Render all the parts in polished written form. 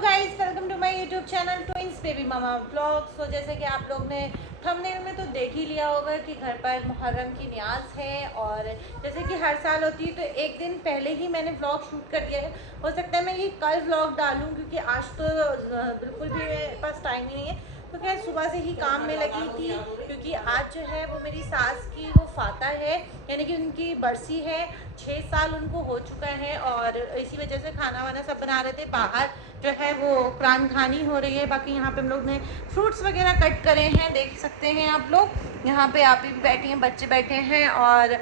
Guys, welcome to my YouTube channel twins baby mama vlogs. तो जैसे कि आप लोग ने थंबनेल में तो देख ही लिया होगा कि घर पर मुहर्रम की न्याज है, और जैसे कि हर साल होती है तो एक दिन पहले ही मैंने व्लॉग शूट कर दिया है। हो सकता है मैं ये कल व्लॉग डालूं क्योंकि आज तो बिल्कुल भी मेरे पास टाइम नहीं है। तो क्या सुबह से ही काम में लगी थी क्योंकि आज जो है वो मेरी सास की वो फाता है, यानी कि उनकी बरसी है। 6 साल उनको हो चुका है और इसी वजह से खाना वाना सब बना रहे थे। बाहर जो है वो कुरान खानी हो रही है। बाकी यहाँ पे हम लोग ने फ्रूट्स वगैरह कट करे हैं, देख सकते हैं आप लोग। यहाँ पे आप भी बैठे हैं, बच्चे बैठे हैं और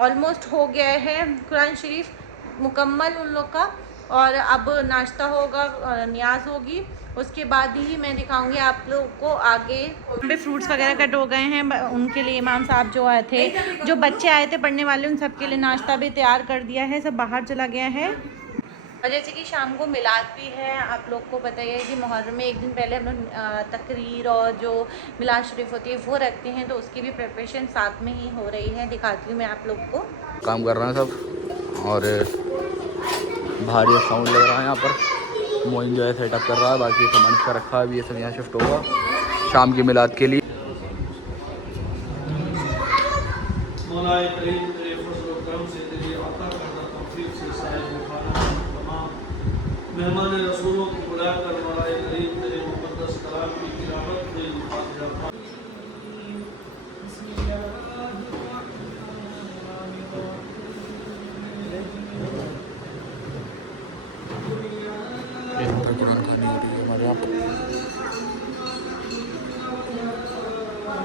ऑलमोस्ट हो गया है कुरान शरीफ मुकम्मल उन लोग का। और अब नाश्ता होगा, न्याज होगी, उसके बाद ही मैं दिखाऊंगी आप लोगों को आगे। पे फ्रूट्स वगैरह कट हो गए हैं उनके लिए। इमाम साहब जो आए थे, जो बच्चे आए थे पढ़ने वाले, उन सबके लिए नाश्ता भी तैयार कर दिया है। सब बाहर चला गया है। और जैसे कि शाम को मिलाद भी है। आप लोग को पता ही है कि मुहर्रम में एक दिन पहले हम लोग तकरीर और जो मिलाद शरीफ होती है वो रखते हैं, तो उसकी भी प्रिपरेशन साथ में ही हो रही है। दिखाती हूँ मैं आप लोग को। काम कर रहे हैं सब और बाहर ये साउंड लग रहा है। यहाँ पर मोइन जो है सेटअप कर रहा है, बाकी सामान का रखा है। अभी ये सब यहाँ शिफ्ट होगा शाम की मिलाद के लिए। मेहमान रसूलों को बुलाकर मौलाए करीम तेरे मुक़द्दस कलाम की तिलावत में फातिहा। कुरान खानी हो रही है हमारे यहाँ।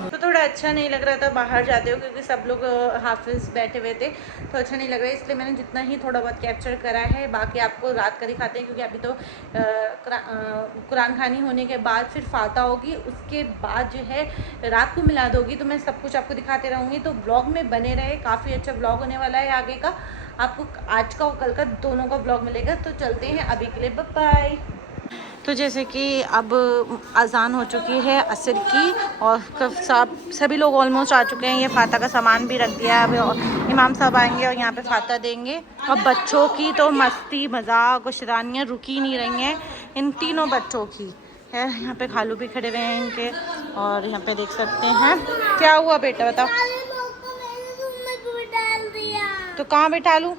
तो थोड़ा अच्छा नहीं लग रहा था बाहर जाते हो क्योंकि सब लोग हाफिज़ बैठे हुए थे, तो अच्छा नहीं लग रहा है। इसलिए मैंने जितना ही थोड़ा बहुत कैप्चर करा है, बाकी आपको रात का दिखाते हैं क्योंकि अभी तो कुरान खानी होने के बाद फिर फाता होगी, उसके बाद जो है रात को मिलाद होगी। तो मैं सब कुछ आपको दिखाते रहूँगी, तो ब्लॉग में बने रहे। काफ़ी अच्छा ब्लॉग होने वाला है आगे का। आपको आज का और कल का दोनों का ब्लॉग मिलेगा। तो चलते हैं, अभी के लिए बाय बाय। तो जैसे कि अब अज़ान हो चुकी है असर की और सभी लोग ऑलमोस्ट आ चुके हैं। ये फाता का सामान भी रख दिया है। अब इमाम साहब आएंगे और यहाँ पे फाता देंगे। और बच्चों की तो मस्ती मजाक और शरानियाँ रुकी नहीं रही हैं, इन तीनों बच्चों की है। यहाँ पे खालू भी खड़े हुए हैं इनके, और यहाँ पे देख सकते हैं। क्या हुआ बेटा बताओ? तो कहाँ बैठा लूँ?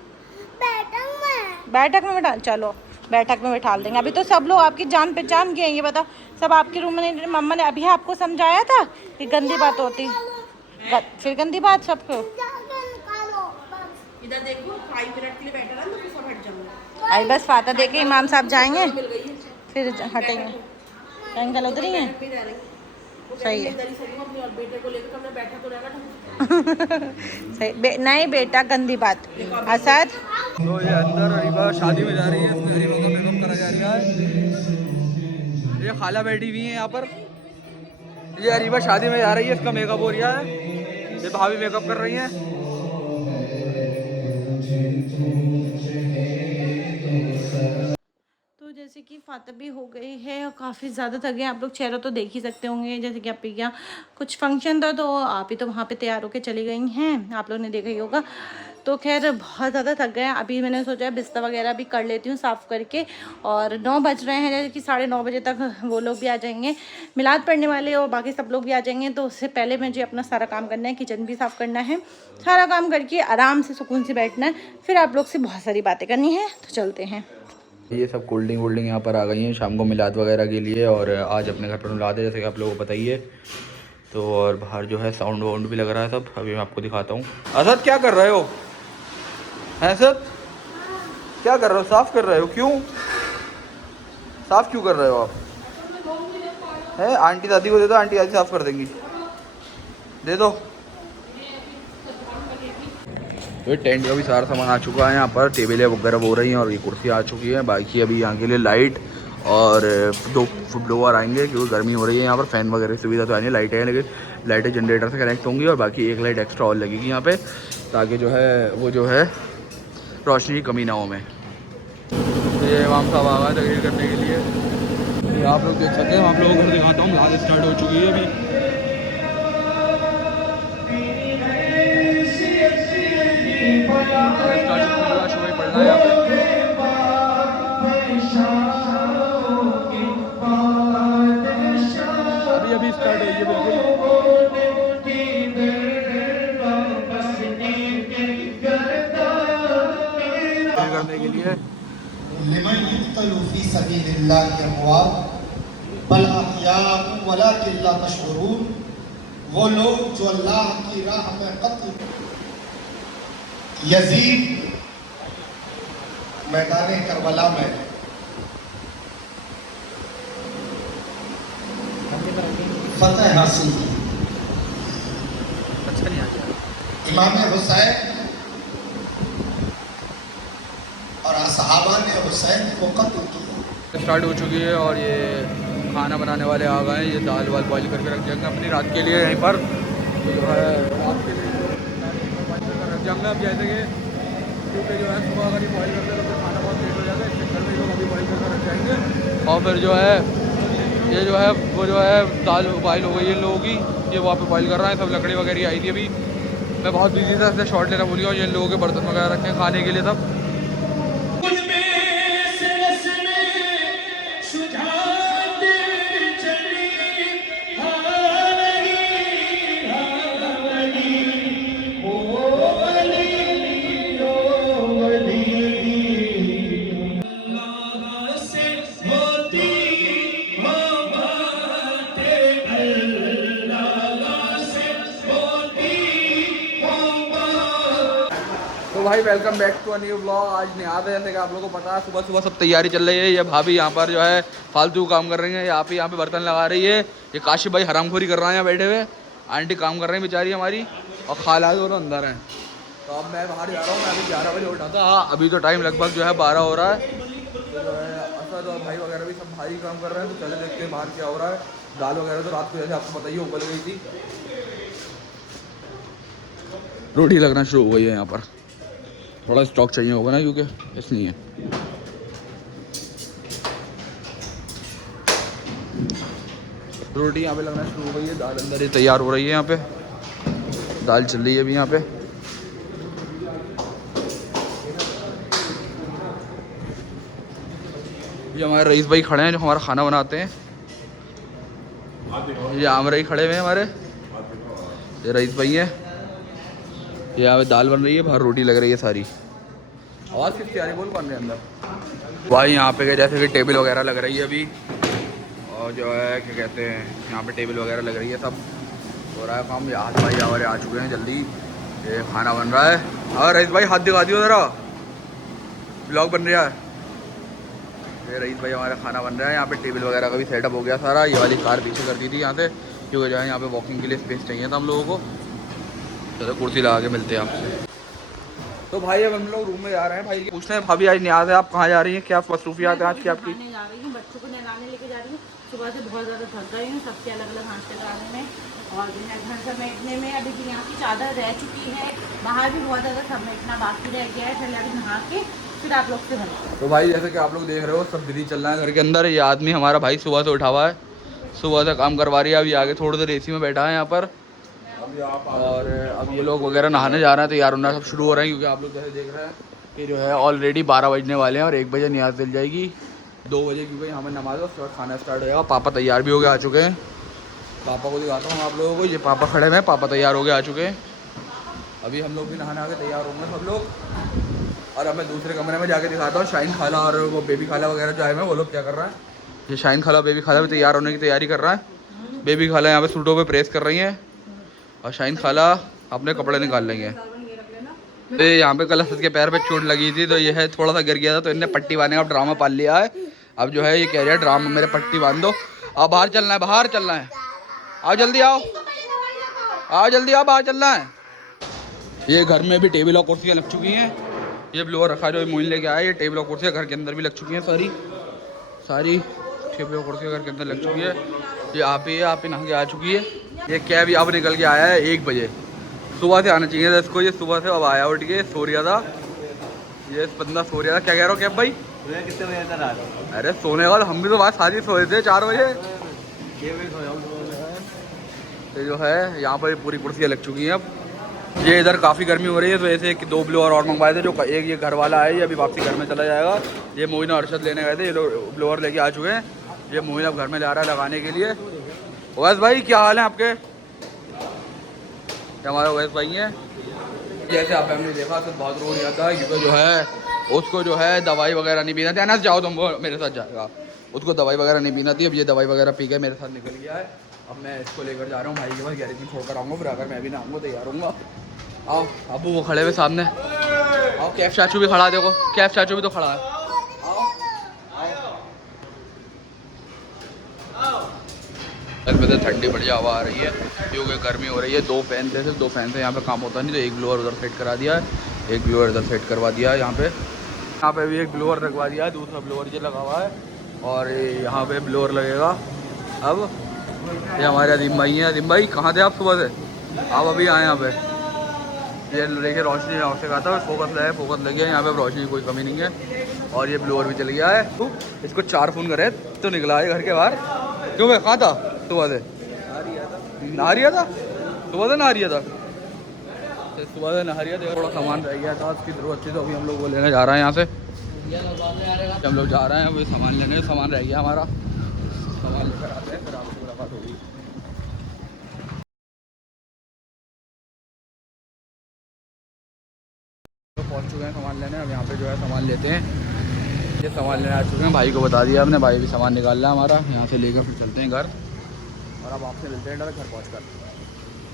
बैठक में बैठा, चलो बैठक में बैठा देंगे। अभी तो सब लोग आपकी जान पहचान के हैं, ये बताओ। सब आपके रूम में। मम्मा ने अभी आपको समझाया था कि गंदी बात होती, फिर गंदी बात सबको। इधर देखो, 5 मिनट के लिए बैठा रहा तो सब हट जाऊंगा। आई बस फाता दे के इमाम साहब जाएंगे, फिर हटेंगे। कल उधर ही है, सही है। बेटे को लेकर हमने बैठा तो रहेगा। सही नहीं बेटा, गंदी बात। असद तो ये अंदर अरीबा शादी में जा रही है, इसमें अरीबा का मेकअप करा जा रहा है। ये खाला बैठी हुई है यहाँ पर। ये अरीबा शादी में जा रही है, इसका मेकअप हो रहा है। ये भाभी मेकअप कर रही हैं। तो जैसे कि फातह भी हो गई है और काफ़ी ज़्यादा थक गए। आप लोग चेहरा तो देख ही सकते होंगे। जैसे कि आप ही क्या कुछ फंक्शन था तो आप ही तो वहाँ पे तैयार होकर चली गई हैं, आप लोग ने देखा ही होगा। तो खैर बहुत ज़्यादा थक गए। अभी मैंने सोचा है बिस्तर वगैरह भी कर लेती हूँ साफ़ करके। और 9 बज रहे हैं, जैसे कि 9:30 बजे तक वो लोग भी आ जाएंगे, मिलाद पढ़ने वाले और बाकी सब लोग भी आ जाएंगे। तो उससे पहले मुझे अपना सारा काम करना है, किचन भी साफ़ करना है। सारा काम करके आराम से सुकून से बैठना है, फिर आप लोग से बहुत सारी बातें करनी है। तो चलते हैं। ये सब कोल्ड ड्रिंक वोल्ड ड्रिंक यहाँ पर आ गई हैं शाम को मिलाद वगैरह के लिए। और आज अपने घर पर मिलाद है, जैसे कि आप लोगों को पता ही है। तो और बाहर जो है साउंड वाउंड भी लग रहा है सब। अभी मैं आपको दिखाता हूँ। असद क्या कर रहे हो? हैं असद क्या कर रहे हो? साफ़ कर रहे हो? क्यों साफ़ क्यों कर रहे हो आप? है आंटी दादी को दे दो, आंटी दादी साफ़ कर देंगी, दे दो। तो टेंट का भी सारा सामान आ चुका है। यहाँ पर टेबलें वगैरह हो रही हैं और ये कुर्सी आ चुकी है। बाकी अभी यहाँ के लिए लाइट और 2 ब्लोअर आएंगे क्योंकि गर्मी हो रही है। यहाँ पर फ़ैन वगैरह की सुविधा तो है नहीं, लाइटें हैं लेकिन लाइटें जनरेटर से कनेक्ट होंगी। और बाकी एक लाइट एक्स्ट्रा और लगेगी यहाँ पे, ताकि जो है वो जो है रोशनी की कमी ना हो में। तो ये इमाम साहब आ गए तकरीर करने के लिए। आप लोग देख सकते हैं, आप लोगों को घर दिखाता हूँ। मिलाद स्टार्ट हो चुकी है अभी। शुरू पढ़ना है यहाँ पे। क़त्लु फ़ी सबीलिल्लाहि अमवात बल अहयाउ वलाकिन ला तशऊरून। वो लोग जो अल्लाह की राह में कत्ल। यजीद मैदान करबला में फतह हासिल की। इमाम हुसैन और असहाबा ने हुसैन को कत्ल किया। स्टार्ट हो चुकी है और ये खाना बनाने वाले आ गए हैं। ये दाल वाल बॉईल करके रख जाएंगे अपनी रात के लिए यहीं पर, जो है रात के लिए बॉईल करके रख जाएंगे। अब जैसे कि क्योंकि जो है सुबह अगर ये बॉईल करते तो फिर खाना बहुत लेट हो जाता है, इस चक्कर में लोग अभी बॉईल करके रख जाएंगे। और फिर जो है ये जो है वो जो है दाल बॉईल हो गई है इन लोगों की, ये वहाँ पे बॉईल कर रहा है। सब लकड़ी वगैरह आई थी अभी, मैं बहुत बिजी था इसलिए शॉर्ट लेना भूल गया। और ये लोगों के बर्तन वगैरह रखे हैं खाने के लिए सब। तो भाई welcome back to a new blog. आज निहाद है, जैसे कि आप लोगों को पता है सुबह सुबह सब तैयारी चल रही है। ये भाभी यहाँ पर जो है फालतू काम कर रही है, यहाँ पे बर्तन लगा रही है। ये काशिफ भाई हरामखोरी कर रहे हैं यहाँ बैठे हुए, आंटी काम कर रही हैं बेचारी हमारी, और खाला दोनों अंदर हैं। तो अब मैं बाहर जा रहा हूँ, मैं अभी 11 बजे उठा था। हाँ अभी तो टाइम लगभग जो है 12 हो रहा है। तो जो है असद और भाई वगैरह भी सब भाई काम कर रहे हैं। तो चले देखते हैं बाहर क्या हो रहा है। दाल वगैरह तो रात को जैसे आपको बताइए उबल गई थी। रोटी लगना शुरू हो गई है यहाँ पर, थोड़ा स्टॉक चाहिए होगा ना क्योंकि इसलिए। रोटी यहाँ पे लगना शुरू हो गई है, दाल अंदर ही तैयार हो रही है। यहाँ पे दाल चल रही है अभी यहाँ पे। ये हमारे रईस भाई खड़े हैं जो हमारा खाना बनाते हैं। ये आमरई खड़े हुए हैं हमारे, ये रईस भाई हैं। ये यहाँ पे दाल बन रही है, बाहर रोटी लग रही है सारी। आवाज़ किसकी आ रही है, बोल कौन रहे अंदर भाई। यहाँ पे जैसे कि टेबल वगैरह लग रही है अभी, और जो है क्या कहते हैं यहाँ पे टेबल वगैरह लग रही है, सब हो रहा है काम। यहाँ भाई हमारे आ चुके हैं जल्दी, ये खाना बन रहा है। और रईस भाई हाथ दिखा दियो ज़रा, ब्लॉग बन रहा है। ये रईस भाई हमारा खाना बन रहा है। यहाँ पे टेबल वगैरह का भी सेटअप हो गया सारा। ये वाली कार पीछे कर दी थी यहाँ से, क्योंकि जो है यहाँ पे वॉकिंग के लिए स्पेस चाहिए था हम लोगों को। चलो कुर्सी लगा के मिलते हैं आपसे। तो भाई अब हम लोग रूम में जा रहे हैं। भाई पूछते हैं भाभी आज नियाज़ है, आप कहाँ जा रही हैं, क्या मसरूफियात है आज की आपकी? जा रही हूँ, बच्चों को नहलाने लेके जा रही हूँ। सुबह से बहुत ज़्यादा थक गई हूँ, सबके अलग अलग हाथ लगाने में और जो है घर समेटने में। अभी भी यहाँ की चादर रह चुकी है, बाहर भी बहुत ज़्यादा समेटना बाकी रह गया है। चलिए अभी नहा के फिर आप लोग से मिलते हैं। तो भाई जैसे कि आप लोग देख रहे हो सब बिजी चल रहा है घर के अंदर। ये आदमी हमारा भाई सुबह से उठा हुआ है, सुबह से काम करवा रही है। अभी आगे थोड़ी देर एसी में बैठा है यहाँ पर। और अब ये लोग वगैरह नहाने जा रहे हैं, तैयार होना सब शुरू हो रहे हैं। क्योंकि आप लोग जैसे देख रहे हैं कि जो है ऑलरेडी 12 बजने वाले हैं और 1 बजे नियाज़ चल जाएगी, 2 बजे क्योंकि यहाँ पर नमाज उसके बाद खाना स्टार्ट हो जाएगा। पापा तैयार भी हो गए आ चुके हैं। पापा को दिखाता हूँ आप लोगों को, ये पापा खड़े हुए हैं, पापा तैयार हो गए आ चुके हैं। अभी हम लोग भी नहाने आके तैयार होंगे सब लोग। और अब मैं दूसरे कमरे में जाके दिखाता हूँ शाहीन खाला और वो बेबी खाला वगैरह जो है मैं वो लोग क्या कर रहा है। ये शाहीन खाला बेबी खाला भी तैयार होने की तैयारी कर रहा है। बेबी खाला यहाँ पे सूटों पे प्रेस कर रही हैं और शाहीन खाला अपने कपड़े निकाल लेंगे। तो यहाँ पे कल असद के पैर पे चोट लगी थी, तो ये है थोड़ा सा गिर गया था, तो इनने पट्टी बांधने का ड्रामा पाल लिया है। अब जो है ये कह रहा है ड्रामा मेरे पट्टी बांध दो, अब बाहर चलना है, बाहर चलना है, आओ जल्दी आओ, आओ जल्दी आओ, बाहर चलना है। ये घर में भी टेबल और कुर्सियाँ लग चुकी हैं। ये ब्लोअर रखा जो मोइन लेके आया, ये टेबल और कुर्सियाँ घर के अंदर भी लग चुकी हैं, सारी सारी टेबल और कुर्सियाँ घर के अंदर लग चुकी है। ये आप ही नहा के आ चुकी है। ये कैब अब निकल के आया है 1 बजे, सुबह से आना चाहिए था इसको। ये सुबह से अब आया उठ के, सो रहा था, ये बंदा सो रहा था। क्या कह रहा हो कैब भाई? कितने बजे तक आ रहा? अरे सोने वाला हम भी तो बात सारी सोए थे 4 बजे। ये जो है यहाँ पर पूरी कुर्सियाँ लग चुकी हैं। अब ये इधर काफ़ी गर्मी हो रही है, तो ऐसे कि 2 ब्लोअर और मंगवाए थे। जो एक ये घर वाला है, ये अभी वापसी घर में चला जाएगा। ये मोइन और अरशद लेने गए थे, ये लोग ब्लोअर लेके आ चुके हैं। ये मोइन अब घर में जा रहा है लगाने के लिए। ओवैस भाई क्या हाल है आपके? हमारे ओवैस भाई हैं। जैसे आप हमने देखा तो बहुत रो रहा था, क्योंकि जो है उसको जो है दवाई वगैरह नहीं पीना थी। अनस जाओ तुम, वो मेरे साथ जाएगा। उसको दवाई वगैरह नहीं पीना थी। अब ये दवाई वगैरह पी के मेरे साथ निकल गया है। अब मैं इसको लेकर जा रहा हूँ भाई के पास, गैरेज में छोड़ कर आऊँगा। फिर अगर मैं भी ना आऊँगा तैयार हूँगा। आओ अबू वो खड़े हुए सामने। आओ कैफ चाचू भी खड़ा है, देखो कैफ चाचू भी तो खड़ा है। घर में तो ठंडी बढ़िया हवा आ रही है क्योंकि गर्मी हो रही है। 2 फैन थे, सिर्फ 2 फैन से यहाँ पे काम होता नहीं, तो एक ब्लोअर उधर सेट करा दिया है, एक ब्लोअर इधर सेट करवा दिया है। यहाँ पे भी एक ब्लोअर लगवा दिया है, दूसरा ब्लोअर ये लगा हुआ है और यहाँ पे ब्लोअर लगेगा। अब ये हमारे अदीम भाई हैं। अदीम भाई कहाँ थे आप सुबह से? आप अभी आए यहाँ पे। ये देखिए रोशनी यहाँ से कहा था, फोकस लगा है, फोकस लग गया यहाँ पे, रोशनी की कोई कमी नहीं है। और ये ब्लोअर भी चल गया है। तो इसको 4 फोन करे तो निकला है घर के बाहर। क्यों भाई कहाँ था सुबह से? नहा रिया था सुबह से, नहा रिया था सुबह से, नहा रिया था। थोड़ा सामान रह गया था उसकी ज़रूरत थी, तो अभी हम लोग वो लेने जा रहे हैं। यहाँ से हम लोग जा रहे हैं वही सामान लेने। सामान रह गया हमारा, सामान लेकर आते हैं, फिर आपसे मुलाकात होगी। तो पहुँच चुके हैं सामान लेने। अब यहाँ पे जो है सामान लेते हैं। ये सामान लेने आ चुके हैं, भाई को बता दिया हमने, भाई भी सामान निकाल रहा है हमारा। यहाँ से लेकर फिर चलते हैं घर, और अब आपसे मिलते हैं घर पहुँच कर।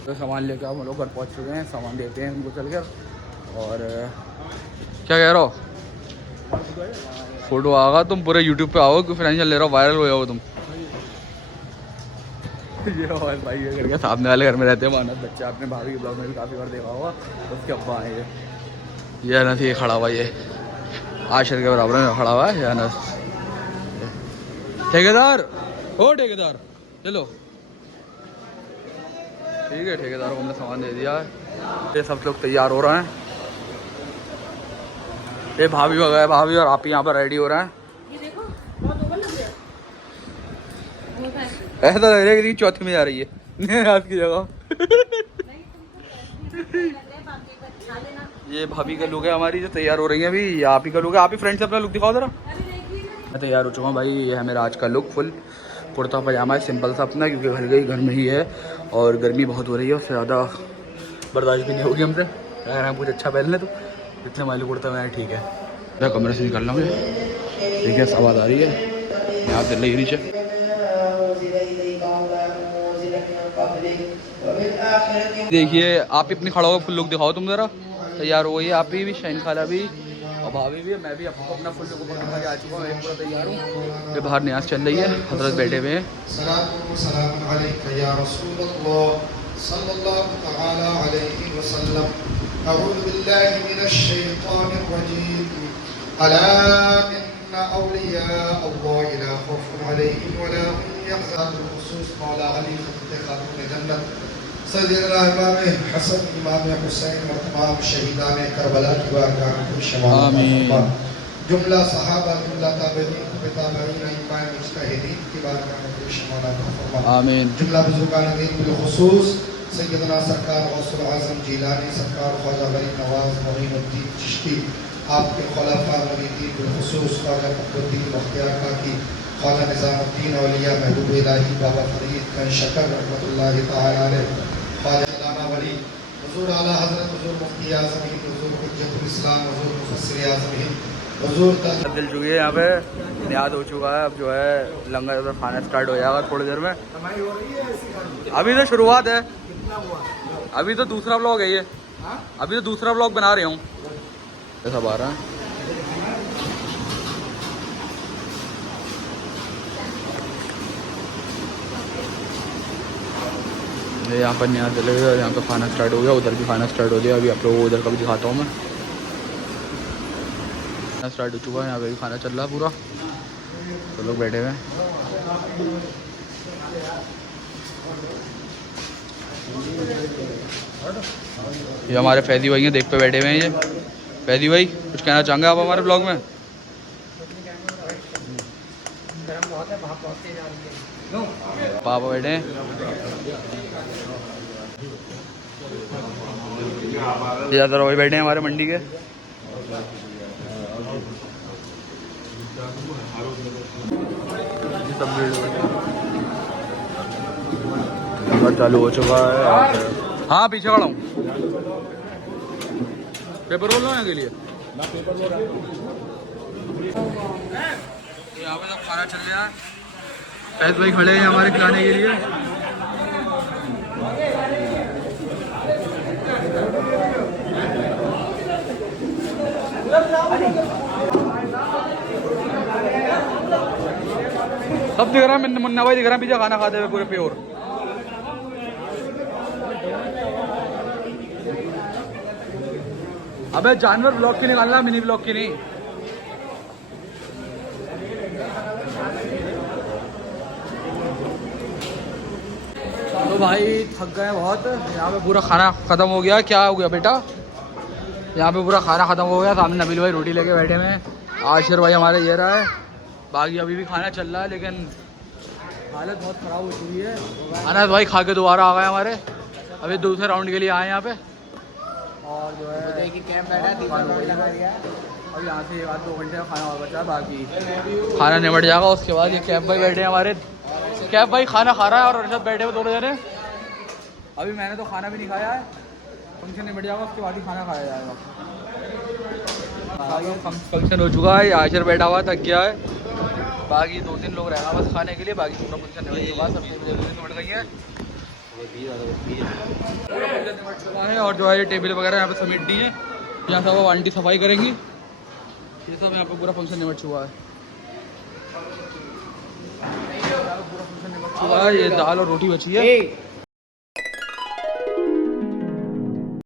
तो सामान लेकर हम लोग घर पहुँच चुके हैं, सामान देते हैं उनको चल कर। और क्या कह रहे हो? फोटो आगा तुम पूरे यूट्यूब पे आओ, क्यों फाइनेंशियल ले रहा हो, वायरल हो जाओ तुम। ये और भाई ये करके सामने वाले घर में रहते हैं मानस बच्चे, आपने भाभी के ब्लॉग में भी काफ़ी बार देखा होगा। उसके अब्बा आए ये अनस, ये खड़ा हुआ, ये आशर के बराबर में खड़ा हुआ है ये अनस। ठेकेदार हो, ठेकेदार चलो ठीक है। ठेकेदार को हमने सामान दे दिया है। ये सब लोग तैयार हो रहे हैं। ये भाभी वगैरह, भाभी और आप यहाँ पर रेडी हो रहे हैं। ये देखो बहुत ओवर लग गया। ऐसा लग रहा है कि चौथी में जा रही है रात की जगह। ये भाभी का लुक है हमारी जो तैयार हो रही है अभी। आप ही का लुक है, आप ही फ्रेंड से अपना लुक दिखाओ जरा। मैं तैयार हो चुका हूँ भाई। ये है मेरा आज का लुक, फुल कुर्ता पजामा है, सिंपल सा अपना, क्योंकि घर में ही है और गर्मी बहुत हो रही है, उससे ज़्यादा बर्दाश्त भी नहीं होगी हमसे। अगर हम कुछ अच्छा पहन लें तो इतने माली कुर्ता में ठीक है। मैं कमरे से निकल रहा हूँ, ठीक है, आवाज़ आ रही है, यहाँ चल रही है नीचे। देखिए आप अपनी खड़ा हो, फुल लुक दिखाओ तुम ज़रा। तैयार हो गई है आप ही भी, शाइन खाला भी और भाभी भी। मैं भी आपको अपना फुल लुक दिखा के आ चुका हूँ, पूरा तैयार हूँ। ये बाहर न्याज चल रही है, हजरत बैठे हुए हैं। सैयदना इमाम हसन, इमाम हुसैन और तमाम शहीदान करबला की बारगाह में शमाल फरमा। जुमला सहाबा, जुमला ताबईन, इमाम मुज्तहिदीन की बारगाह में शमाल फरमा। आमीन। जुमला बुजुर्गान दीन बिलखुसूस सैयदना सरकार गौसुल आज़म जिलानी, सरकार ख्वाजा गरीब नवाज मोइनुद्दीन चिश्ती, आपके खुलफा मुरीदीन बिलखुसूस ख्वाजा फखरुद्दीन बख्तियार काकी, ख्वाजा निज़ामुद्दीन औलिया महबूब इलाही बाबा फरीद बिन शकर रहमतुल्लाहि तआला अलैह, ख्वाजा अल्लामा वली, हुजूर आला हज़रत हुजूर मुफ्ती आज़म हिंद, हुजूर हुज्जतुल इस्लाम, हुजूर मुफस्सिर आज़म हिंद, हुजूर दिल चुकी है यहाँ पे, नियाद हो चुका है। अब जो है लंगर उधर खाना स्टार्ट हो जाएगा थोड़ी देर में। अभी तो शुरुआत है, अभी तो दूसरा व्लॉग है ये, अभी तो दूसरा व्लॉग बना रहे हूँ। ये सब आ रहा है। यहाँ पर नियाज चले गए, यहाँ पे खाना स्टार्ट हो गया, उधर भी खाना स्टार्ट हो गया। अभी आप लोगों को उधर का भी दिखाता हूँ मैं। खाना स्टार्ट हो चुका है, यहाँ पे भी खाना चल रहा है पूरा, तो लोग बैठे हुए हैं। ये हमारे फैदी भाई हैं, देख पे बैठे हुए हैं। ये फैदी भाई कुछ कहना चाहेंगे आप हमारे ब्लॉग में? पापा बैठे हैं। ज़्यादातर वही बैठे हैं हमारे मंडी के। नंबर चालू हो चुका है और हाँ पीछे खड़ा हूँ। पेपर रोल लो के लिए यहाँ पे सब खाना चल रहा है। फैज भाई खड़े हैं हमारे खिलाने के लिए। सब दिख रहा है, मुन्ना भाई दिख रहा है पीछे खाना खाते हुए पूरे प्योर। अबे जानवर ब्लॉक की निकालना, मिनी ब्लॉक की नहीं। तो भाई थक गए बहुत। यहाँ पे पूरा खाना ख़त्म हो गया। क्या हो गया बेटा? यहाँ पे पूरा खाना ख़त्म हो गया। सामने नबील भाई रोटी लेके बैठे हुए हैं। आशिर भाई हमारे ये रहा है। बाकी अभी भी खाना चल रहा है लेकिन हालत बहुत ख़राब हो चुकी है। अनस भाई खा के दोबारा आ गए हमारे। अभी दूसरे राउंड के लिए आए यहाँ पे। और जो है कैंप बैठा अब यहाँ से 1-2 घंटे का खाना और बचा है। बाकी खाना निमट जाएगा उसके बाद। ये कैब भाई बैठे हैं हमारे। कैब भाई खाना खा रहा है और अर्शद बैठे हुए दोनों जने। अभी मैंने तो खाना भी नहीं खाया है। फंक्शन निमट जाएगा उसके बाद ही खाना खाया जाएगा। फंक्शन हो चुका है। आशिर बैठा हुआ थक गया है। बाकी 2-3 लोग रहेगा बस खाने के लिए। बाकी पूरा फंक्शन निमट चुका है। सब निमट गई है और जो है ये टेबल वगैरह यहाँ पे समेट दी है। यहाँ सब अब आंटी सफाई करेंगी। ये सब यहाँ पे पूरा फंक्शन निमट चुका है। पूरा फंक्शन निमट चुका है। ये दाल और रोटी बची है।